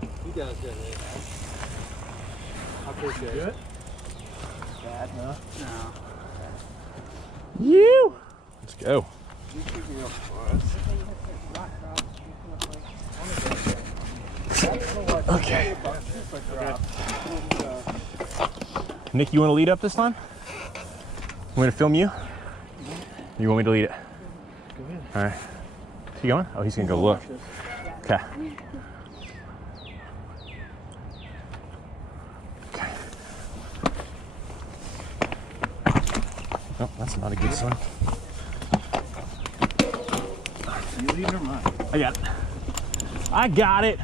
He does good. I appreciate it. Bad, no? No. You. Let's go. You keep me up for us. Okay. Nick, you want to lead up this time? I'm going to film you. You want me to lead it? Go ahead. All right. Is he going? Oh, he's going to go look. Okay. Okay. Oh, that's not a good sign. You lead or mine? I got it. I got it.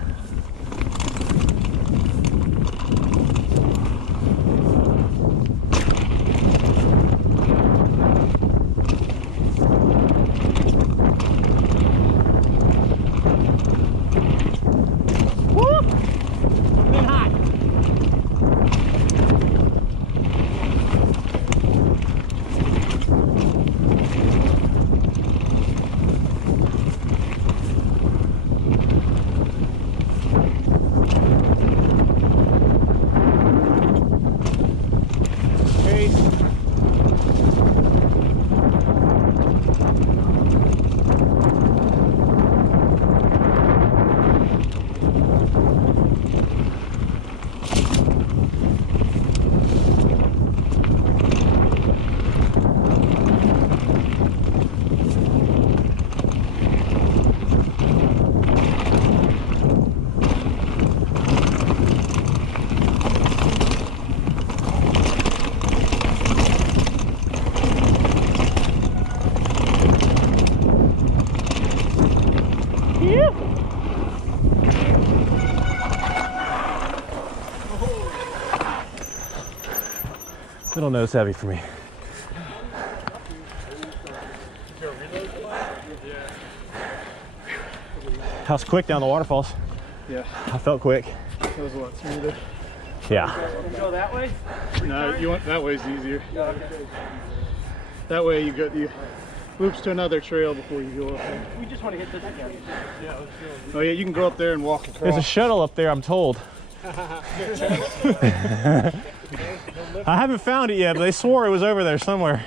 Little nose heavy for me. I was quick down the waterfalls. Yeah. I felt quick. That was a lot smoother. Yeah. You go that way? No, you want that way's easier. That way you go the loops to another trail before you go up there. We just want to hit this again. Yeah, let's go. Oh yeah, you can go up there and walk across. There's a shuttle up there, I'm told. I haven't found it yet, but they swore it was over there somewhere.